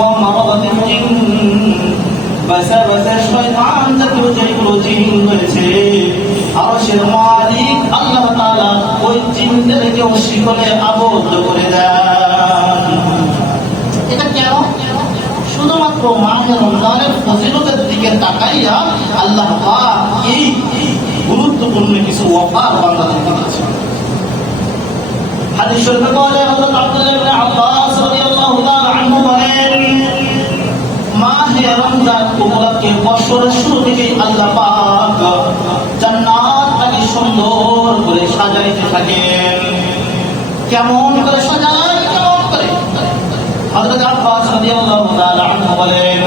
ومرض الجن শয়তান জাতীয় যেগুলো জিন রয়েছে আরশের মালিক আল্লাহ তাআলা ওই জিনদেরকে শিকলে আবদ্ধ করে দেন। এটা কেন? শুধুমাত্র মাহে রমজানের ফজিলতের দিকে তাকাইয়া আল্লাহ পাক এই গুরুত্বপূর্ণ কিছু অফার বান্দাদেরকে দিয়েছেন। হাদিস শরীফে বলা হয় হযরত আব্দুল্লাহ ইবনে আব্বাস রাদিয়াল্লাহু তাআলা আনহু বলেন, মাহে রমজান উপলক্ষে বছরের শুরু থেকেই আল্লাহ পাক জান্নাতটাকে সুন্দর করে সাজাইতে থাকেন। কেমন করে সাজায়? কেমন করে? হযরত আব্বাস রাদিয়াল্লাহু তাআলা আনহু বলেন,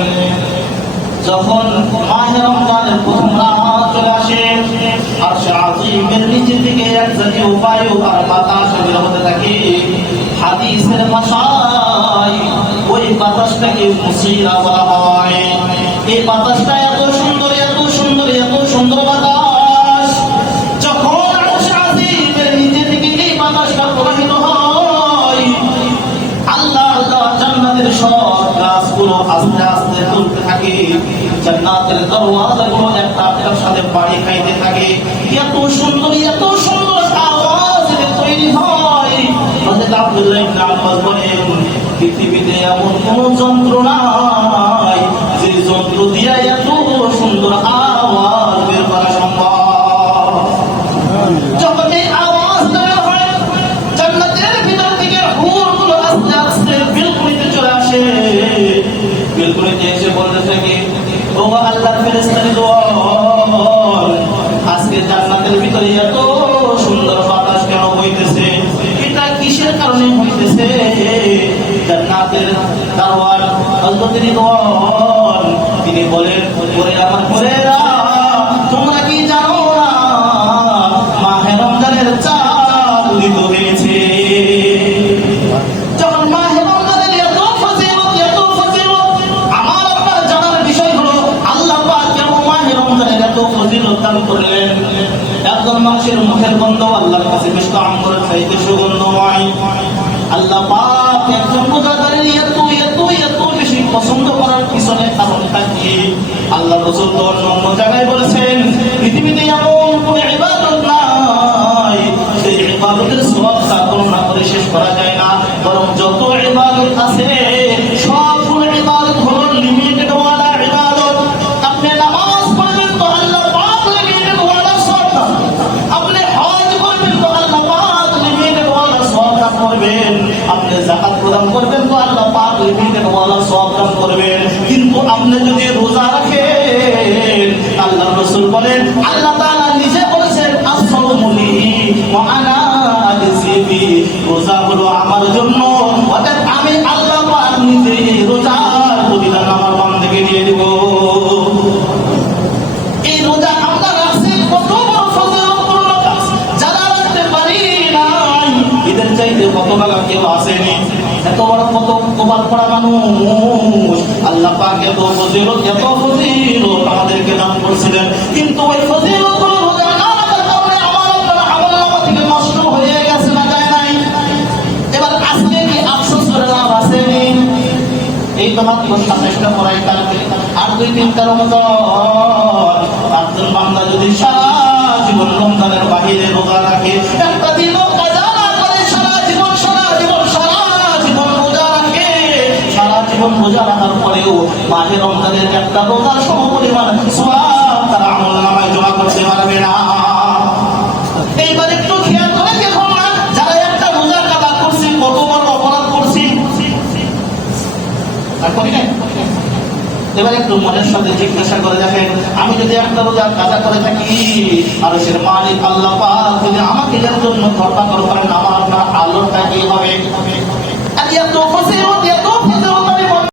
যখন মাহে রমজানের প্রথম রাত চলে আসে আরশ আজিমের নিচে থেকে এক জাতীয় বায়ু আর বাতাস বের হতে থাকে। হাদিসের ভাষায় ওই বাতাসটাকে মুসিরা বলা হয়। এই বাতাসটা এত সুন্দর এত সুন্দর এত সুন্দর বাতাস, যখন আরশ আজিমের নিচে থেকে এই বাতাসটা প্রবাহিত হয়, আল্লাহ জান্নাতের সব গাছগুলো আস্তে আস্তে চলতে থাকে, জান্নাতের দরওয়াজাগুলো একটা একটার সাথে পানি খাইতে থাকে। এত সুন্দর আওয়াজ তৈরি হয়। হযরত আব্দুল্লাহ ইবনে আব্বাস বলেন, পৃথিবীতে এমন কোন যন্ত্র নাই যে যন্ত্র দিয়ে এত সুন্দর আওয়াজ বের করা সম্ভব। যখন এই আওয়াজটা বের হয়, জান্নাতের ভিতর থেকে হুরগুলো আস্তে আস্তে বেলকুনিতে চলে আসে। বেলকুনিতে এসে বলতে থাকে, ও আল্লাহর ফেরেশতার দল, আজকে জান্নাতের ভিতরে এত সুন্দর বাতাস কেন বইতেছে? এটা কিসের কারণে হইতেছে? জান্নাতের দারওয়ান হযরত রিদওয়ান তিনি বলেন, ওরে আমার পরেরা, তোমরা কি জানো না মাহে রমজানের চাঁদ উদিত হয়েছে? যখন মাহে রমজানের এত ফজিলত আমার আপনার জানার বিষয় হলো আল্লাহ পাক কেন মাহে রমজানের এত ফজিলত দান করলেন। একজন মানুষের মুখের গন্ধ আল্লাহর কাছে মিষ্টি আম্বরের চাইতে সুগন্ধময়। আল্লাহ পাক একজন রোজাদারের এত বেশি পছন্দ করার পিছনে কারণটা কি? আল্লাহ রাসূল তো অন্য জায়গায় বলেছেন, পৃথিবীতে এমন কোন ইবাদত নাই সেই ইবাদতের সওয়াবটা গণনা করে শেষ করা যায় না, বরং যত ইবাদত আছে সবগুলো ইবাদত হলো লিমিটেড ওয়ালা ইবাদত। আপনি নামাজ পড়বেন তো আল্লাহ পাক লিমিটেড ওয়ালা সওয়াব, আপনি হজ করবেন তো আল্লাহ পাক লিমিটেড ওয়ালা সওয়াব করবেন, আপনি যাকাত প্রদান করবেন তো আল্লাহ পাক লিমিটেড ওয়ালা সওয়াব দান করবেন। কিন্তু আপনি যদি রোজা রাখেন, আল্লাহ রাসূল বলেন, আল্লাহ তাআলা নিজে বলেছেন, as-সাওমু লি ওয়া আনা আজজি বি, রোজা হলো আমার জন্য, অর্থাৎ আমি আল্লাহ পাক নিজে রোজার প্রতিদান আমার বান্দাকে দিয়ে দেব। এই রোজা আমরা রাখছি কত বড় ফজিলতপূর্ণ কাজ, যারা রাখতে পারি নাই এদের চাইতে কত ভালো কেউ আসেনি। এত বড় কত কপাল পড়া মানুষ আল্লাহ পাক এত ফজিলত আমাদেরকে দান করেছিলেন, কিন্তু ওই ফজিলতগুলো রোজা না রাখার কারণে আমার আপনার আমলনামা থেকে নষ্ট হয়ে গেছে না যায় নাই। এবার আজকে কি আফসোস করে লাভ আসেনি? এই তো মাত্র 27টা পড়াই কালকে আর 2-3টা রমজান। একজন বান্দা যদি সারা জীবন রমজানের বাহিরে রোজা রাখে, একটা দিনও কাজা না করে সারা জীবন রোজা রাখে, সারা জীবন রোজা রাখার পরেও মাহে রমজানের একটা রোজার সমপরিমাণ সওয়াব তার আমলনামায় জমা করতে পারবে না। এইবার একটু খেয়াল করে দেখুন না, যারা একটা রোজা কাদা করছে কত বড় অপরাধ করছি। এবার একটু মনের সাথে জিজ্ঞাসা করে দেখেন, আমি যদি একটা রোজা কাজা করে থাকি, আরশের মালিক আল্লাহ পাক যদি আমাকে এর জন্য ধর্ষণ করেন, আমার আপনার আলোটা কি হবে? এত ফজিলত